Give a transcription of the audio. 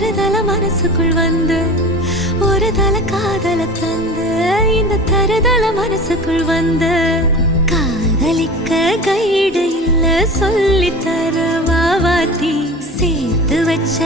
தருதல மனசுக்குள் வந்து ஒரு தல காதல தந்து இந்த தருதல மனசுக்குள் வந்து காதலிக்க கைடு இல்ல சொல்லி தர வாவாத்தி சேர்த்து வச்ச